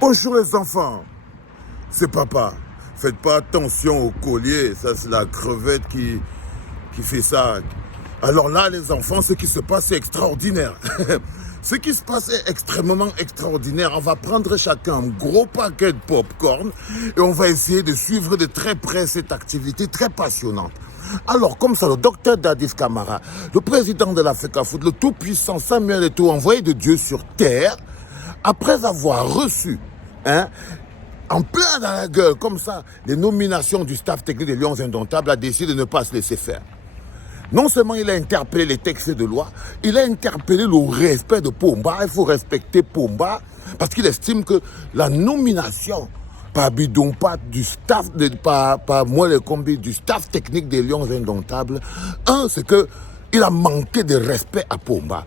Bonjour les enfants, c'est papa. Faites pas attention au collier, ça c'est la crevette qui fait ça. Alors là les enfants, ce qui se passe c'est extraordinaire. Ce qui se passe est extrêmement extraordinaire. On va prendre chacun un gros paquet de popcorn et on va essayer de suivre de très près cette activité très passionnante. Alors, comme ça, le docteur Dadis Camara, le président de la FECAFOOT, le tout-puissant Samuel Eto'o, envoyé de Dieu sur terre, après avoir reçu, en plein dans la gueule, comme ça, les nominations du staff technique des Lions Indomptables, a décidé de ne pas se laisser faire. Non seulement il a interpellé les textes de loi, il a interpellé le respect de Pomba. Il faut respecter Pomba parce qu'il estime que la nomination par Bidonpat du staff, par moi les combis, du staff technique des Lions Indomptables, c'est qu'il a manqué de respect à Pomba.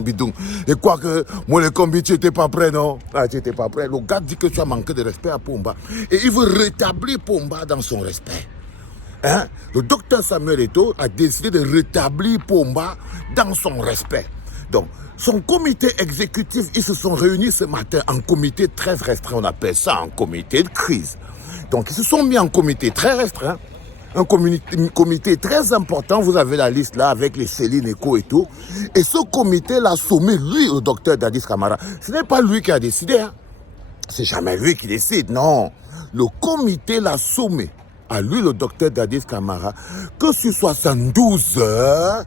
Bidon. Et quoi que moi les combis, tu n'étais pas prêt, non? Tu n'étais pas prêt. Le gars dit que tu as manqué de respect à Pomba. Et il veut rétablir Pomba dans son respect. Le docteur Samuel Eto'o a décidé de rétablir Pomba dans son respect. Donc, son comité exécutif, ils se sont réunis ce matin en comité très restreint. On appelle ça un comité de crise. Donc, ils se sont mis en comité très restreint. Un comité très important. Vous avez la liste là avec les Céline Eco et tout. Et ce comité l'a sommé, lui, le docteur Dadis Camara. Ce n'est pas lui qui a décidé. C'est jamais lui qui décide, non. Le comité l'a sommé. À lui, le docteur Dadis Camara, que sur 72 heures,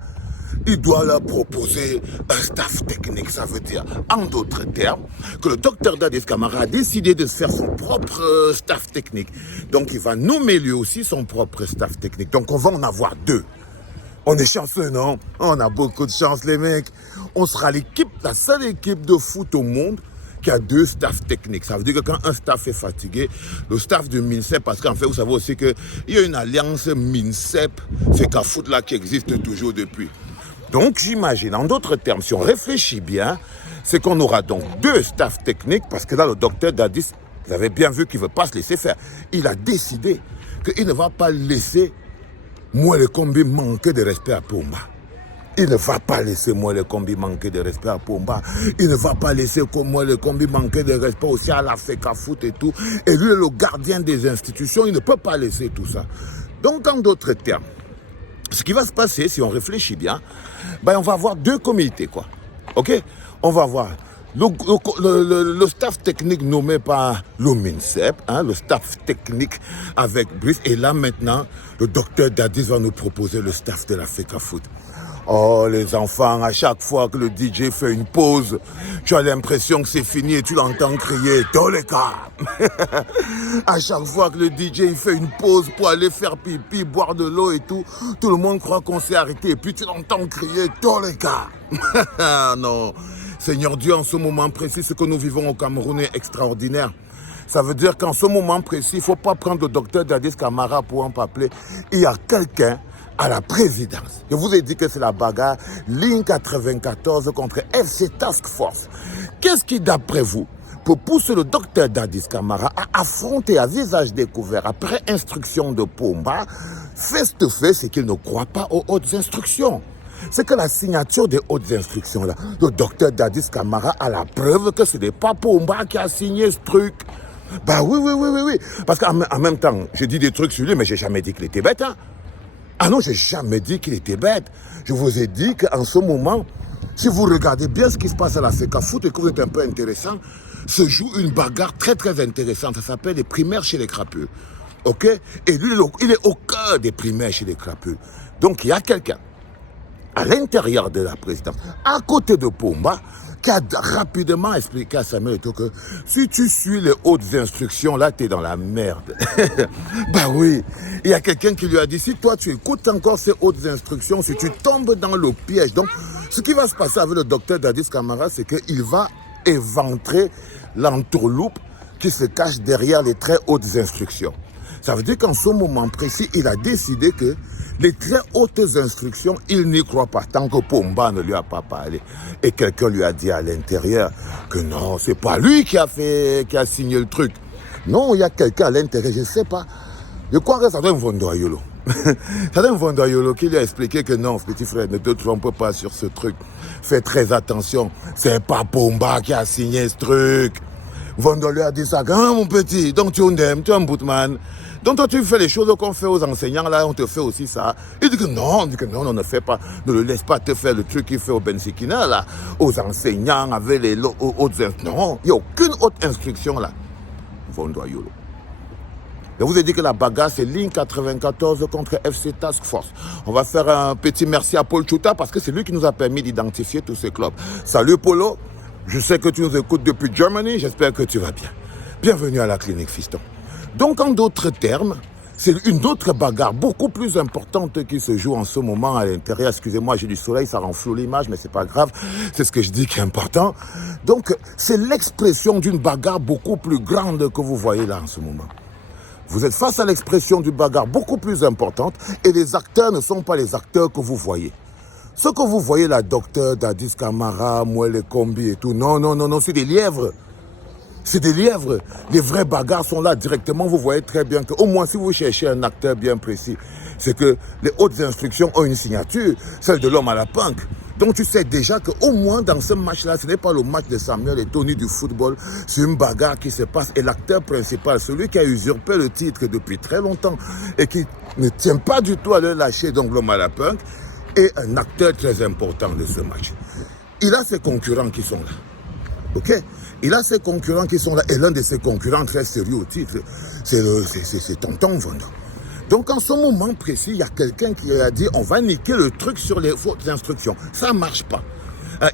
il doit leur proposer un staff technique. Ça veut dire, en d'autres termes, que le docteur Dadis Camara a décidé de se faire son propre staff technique. Donc, il va nommer lui aussi son propre staff technique. Donc, on va en avoir deux. On est chanceux, non? On a beaucoup de chance, les mecs. On sera l'équipe, la seule équipe de foot au monde qui a deux staffs techniques. Ça veut dire que quand un staff est fatigué, le staff de MINSEP, parce qu'en fait, vous savez aussi qu'il y a une alliance MINSEP-FECAFOOT là qui existe toujours depuis. Donc, j'imagine, en d'autres termes, si on réfléchit bien, c'est qu'on aura donc deux staffs techniques, parce que là, le docteur Dadis, vous avez bien vu qu'il ne veut pas se laisser faire. Il a décidé qu'il ne va pas laisser moi le combi manquer de respect à Pomba. Il ne va pas laisser moi le combi manquer de respect à Pomba. Il ne va pas laisser moi le combi manquer de respect aussi à la FECAFOOT et tout. Et lui, le gardien des institutions, il ne peut pas laisser tout ça. Donc, en d'autres termes, ce qui va se passer, si on réfléchit bien, on va avoir deux comités, quoi. OK? On va avoir le staff technique nommé par le MINSEP, le staff technique avec Brice. Et là, maintenant, le docteur Dadis va nous proposer le staff de la FECAFOOT. Oh, les enfants, à chaque fois que le DJ fait une pause, tu as l'impression que c'est fini et tu l'entends crier « Toleka !» À chaque fois que le DJ il fait une pause pour aller faire pipi, boire de l'eau et tout, tout le monde croit qu'on s'est arrêté et puis tu l'entends crier « Toleka !» Non, Seigneur Dieu, en ce moment précis, ce que nous vivons au Cameroun est extraordinaire. Ça veut dire qu'en ce moment précis, il ne faut pas prendre le docteur Dadis Camara pour en papeler. Il y a quelqu'un à la présidence. Je vous ai dit que c'est la bagarre ligne 94 contre FC Task Force. Qu'est-ce qui, d'après vous, peut pousser le docteur Dadis Camara à affronter à visage découvert, après instruction de Pomba, face-to-face, c'est qu'il ne croit pas aux hautes instructions. C'est que la signature des hautes instructions, là, le docteur Dadis Camara a la preuve que ce n'est pas Pomba qui a signé ce truc. Oui. Parce qu'en même temps, je dis des trucs sur lui, mais j'ai jamais dit qu'il était bête, Ah non, j'ai jamais dit qu'il était bête. Je vous ai dit qu'en ce moment, si vous regardez bien ce qui se passe à la FECAFOOT et que vous êtes un peu intéressant, se joue une bagarre très très intéressante. Ça s'appelle les primaires chez les crapules. OK? Et lui, il est au cœur des primaires chez les crapules. Donc il y a quelqu'un à l'intérieur de la présidence, à côté de Pomba, qui a rapidement expliqué à Samuel Eto'o que si tu suis les hautes instructions, là, tu es dans la merde. Oui, il y a quelqu'un qui lui a dit, si toi, tu écoutes encore ces hautes instructions, si tu tombes dans le piège. Donc, ce qui va se passer avec le docteur Dadis Camara, c'est qu'il va éventrer l'entourloupe qui se cache derrière les très hautes instructions. Ça veut dire qu'en ce moment précis, il a décidé que les très hautes instructions, il n'y croit pas, tant que Pomba ne lui a pas parlé. Et quelqu'un lui a dit à l'intérieur que non, c'est pas lui qui a signé le truc. Non, il y a quelqu'un à l'intérieur, je ne sais pas. Je crois que ça doit être Vondoyolo. Ça doit être Vondoyolo qui lui a expliqué que non, petit frère, ne te trompe pas sur ce truc. Fais très attention, c'est pas Pomba qui a signé ce truc. Vondo lui a dit ça, ah, mon petit, donc tu es un bootman. Donc toi tu fais les choses qu'on fait aux enseignants, là on te fait aussi ça. Il dit que non, on ne fait pas, ne le laisse pas te faire le truc qu'il fait au Bensikina là, aux enseignants, avec les autres. Non, il n'y a aucune autre instruction là. Vondo Yolo. Je vous ai dit que la bagarre, c'est Ligne 94 contre FC Task Force. On va faire un petit merci à Paul Chouta parce que c'est lui qui nous a permis d'identifier tous ces clubs. Salut Polo, je sais que tu nous écoutes depuis Germany, j'espère que tu vas bien. Bienvenue à la clinique Fiston. Donc en d'autres termes, c'est une autre bagarre beaucoup plus importante qui se joue en ce moment à l'intérieur. Excusez-moi, j'ai du soleil, ça rend flou l'image, mais c'est pas grave. C'est ce que je dis qui est important. Donc c'est l'expression d'une bagarre beaucoup plus grande que vous voyez là en ce moment. Vous êtes face à l'expression d'une bagarre beaucoup plus importante et les acteurs ne sont pas les acteurs que vous voyez. Ce que vous voyez là, docteur Dadis Camara, Mouele Kombi et tout, non, c'est des lièvres. C'est des lièvres. Les vrais bagarres sont là directement. Vous voyez très bien qu'au moins si vous cherchez un acteur bien précis, c'est que les hautes instructions ont une signature, celle de l'homme à la punk. Donc tu sais déjà qu'au moins dans ce match-là, ce n'est pas le match de Samuel et Tony du football, c'est une bagarre qui se passe. Et l'acteur principal, celui qui a usurpé le titre depuis très longtemps et qui ne tient pas du tout à le lâcher, donc l'homme à la punk, est un acteur très important de ce match. Il a ses concurrents qui sont là. Ok? Il a ses concurrents qui sont là. Et l'un de ses concurrents très sérieux au titre, c'est Tonton Vondo. Donc en ce moment précis, il y a quelqu'un qui a dit on va niquer le truc sur les fautes instructions. Ça ne marche pas.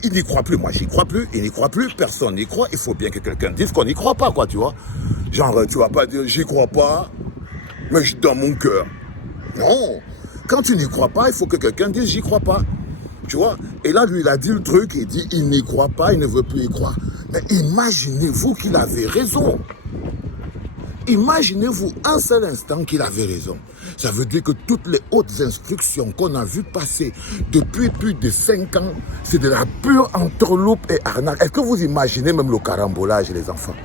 Il n'y croit plus, moi j'y crois plus, il n'y croit plus, personne n'y croit. Il faut bien que quelqu'un dise qu'on n'y croit pas, quoi, tu vois. Genre, tu vas pas dire j'y crois pas, mais je suis dans mon cœur. Non. Quand tu n'y crois pas, il faut que quelqu'un dise j'y crois pas. Tu vois. Et là, lui, il a dit le truc, il dit il n'y croit pas, il ne veut plus y croire. Mais imaginez-vous qu'il avait raison. Imaginez-vous un seul instant qu'il avait raison. Ça veut dire que toutes les hautes instructions qu'on a vues passer depuis plus de 5 ans, c'est de la pure entourloupe et arnaque. Est-ce que vous imaginez même le carambolage, les enfants?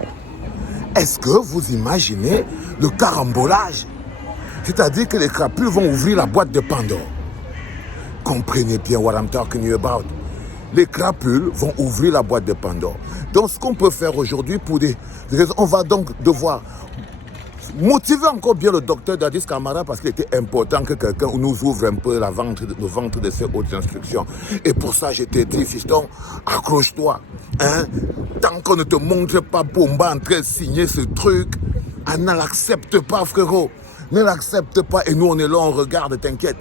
Est-ce que vous imaginez le carambolage? C'est-à-dire que les crapules vont ouvrir la boîte de Pandore. Comprenez bien what I'm talking about. Les crapules vont ouvrir la boîte de Pandore. Donc ce qu'on peut faire aujourd'hui pour des raisons, on va donc devoir motiver encore bien le docteur Dadis Camara parce qu'il était important que quelqu'un nous ouvre un peu le ventre de ces hautes instructions. Et pour ça, je t'ai dit, fiston, accroche-toi. Hein? Tant qu'on ne te montre pas Bomba en train de signer ce truc, ne l'accepte pas, frérot. Ne l'accepte pas. Et nous, on est là, on regarde, t'inquiète.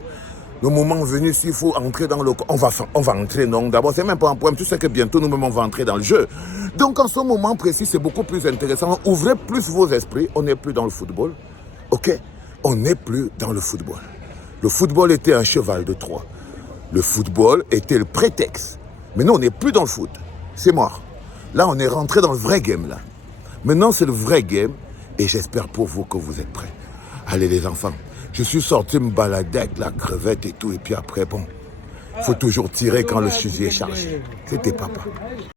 Le moment venu, s'il faut entrer dans le... On va entrer, non. D'abord, c'est même pas un problème. Tu sais que bientôt, nous-mêmes, on va entrer dans le jeu. Donc, en ce moment précis, c'est beaucoup plus intéressant. Ouvrez plus vos esprits. On n'est plus dans le football. OK? On n'est plus dans le football. Le football était un cheval de Troie. Le football était le prétexte. Mais nous, on n'est plus dans le foot. C'est mort. Là, on est rentré dans le vrai game, là. Maintenant, c'est le vrai game. Et j'espère pour vous que vous êtes prêts. Allez, les enfants. Je suis sorti me balader avec la crevette et tout. Et puis après, bon, il faut toujours tirer quand le fusil est chargé. C'était papa.